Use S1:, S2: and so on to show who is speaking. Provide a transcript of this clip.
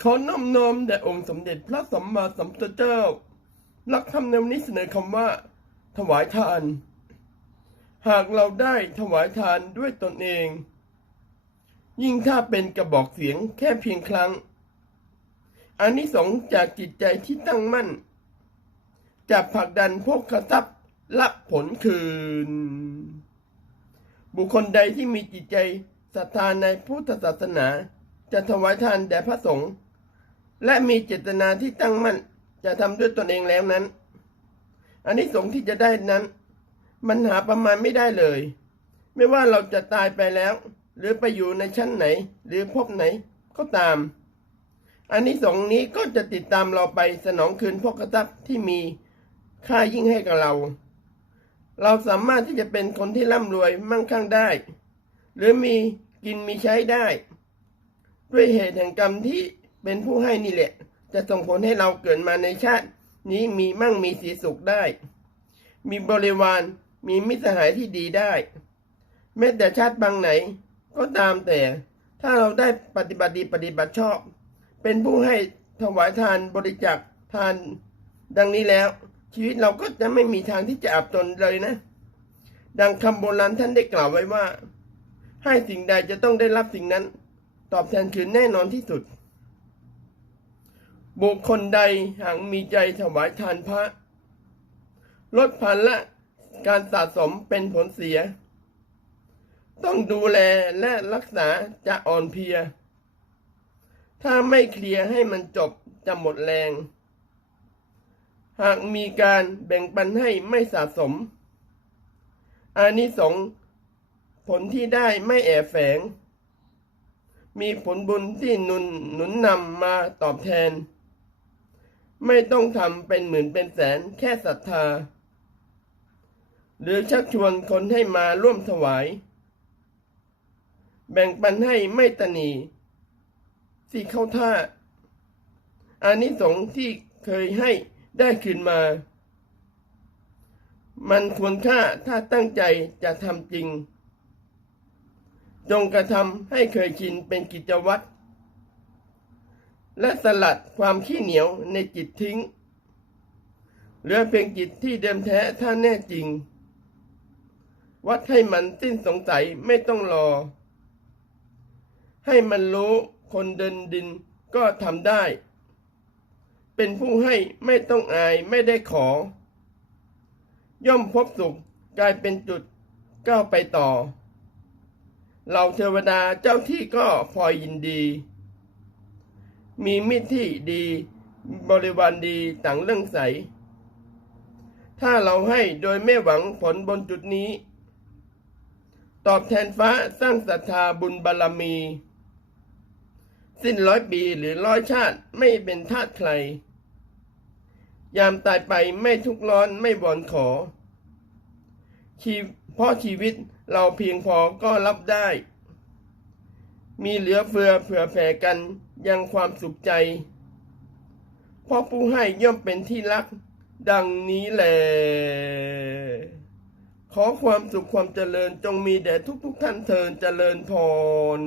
S1: ขอน้อมน้อมแด่องค์สมเด็จพระสัมมาสัมพุทธเจ้าหลักธรรมในวนี้เสนอคำว่า ถวายทาน หากเราได้ถวายทานด้วยตนเอง ยิ่งถ้าเป็นกระบอกเสียงแค่เพียงครั้งอันนี้สงจากจิตใจที่ตั้งมั่นจะผลักดันพวกขทรัพย์รับผลคืน บุคคลใดที่มีจิตใจศรัทธาในพุทธศาสนา จะถวายทานแด่พระสงฆ์และมีเจตนาที่ตั้งมั่นจะทำด้วยตนเองแล้วนั้นอันนี้สงที่จะได้นั้น มันหาประมาณไม่ได้เลย ไม่ว่าเราจะตายไปแล้ว หรือไปอยู่ในชั้นไหน หรือภพไหนก็ตาม อันนี้สงนี้ก็จะติดตามเราไปสนองคืนพวกกระทัพที่มีค่ายิ่งให้กับเรา เราสามารถที่จะเป็นคนที่ร่ำรวยมั่งคั่งได้ หรือมีกินมีใช้ได้ ด้วยเหตุแห่งกรรมที่เป็นผู้ให้นี่แหละ จะส่งผลให้เราเกิดมาในชาติ นี้มีมั่งมีสีสุขได้ มีบริวารมีมิตรสหายที่ดีได้ แม้แต่ชาติบางไหน ก็ตามแต่ ถ้าเราได้ปฏิบัติดีปฏิบัติชอบ เป็นผู้ให้ถวายทานบริจาคทานดังนี้แล้ว ชีวิตเราก็จะไม่มีทางที่จะอับจนเลยนะ ดังคำโบราณท่านได้กล่าวไว้ว่า ให้สิ่งใดจะต้องได้รับสิ่งนั้น ตอบแทนคืนแน่นอนที่สุด บุคคลใดหากมีใจถวายทานพระ ลดภาระการสะสมเป็นผลเสีย ต้องดูแลและรักษาจะอ่อนเพลีย ถ้าไม่เคลียร์ให้มันจบจะหมดแรง หากมีการแบ่งปันให้ไม่สะสมอานิสงส์ผลที่ได้ไม่แอบแฝง มีผลบุญที่หนุนหนุนนำมาตอบแทน ไม่ต้องทำเป็นหมื่นเป็นแสนแค่ศรัทธา หรือชักชวนคนให้มาร่วมถวาย แบ่งปันให้ไม่ตนีที่เข้าท่าอานิสงส์ที่เคยให้ได้คืนมา มันควรค่าถ้าตั้งใจจะทำจริง จงกระทำให้เคยชินเป็นกิจวัตร และสลัดความขี้เหนียวในจิตทิ้งเหลือเพียงจิตที่เดิมแท้ถ้าแน่จริง วัดให้มันสิ้นสงสัยไม่ต้องรอ ให้มันรู้คนเดินดินก็ทำได้ เป็นผู้ให้ไม่ต้องอายไม่ได้ขอ ย่อมพบสุขกลายเป็นจุดก้าวไปต่อ เราเทวดาเจ้าที่ก็พลอยยินดี มีมิตรที่ดีบริวารดีต่างเรื่องใส ถ้าเราให้โดยไม่หวังผลบนจุดนี้ ตอบแทนฟ้าสร้างศรัทธาบุญบารมี สิ้นร้อยปีหรือร้อยชาติไม่เป็นทาสใคร ยามตายไปไม่ทุกข์ร้อนไม่บอนขอ เพราะชีวิต เราเพียงพอก็รับได้ มีเหลือเฟือเผื่อแผ่กันยังความสุขใจ เพราะผู้ให้ย่อมเป็นที่รัก ดังนี้แหละขอความสุขความเจริญจงมีแด่ทุกๆทท่านเทินเจริญพร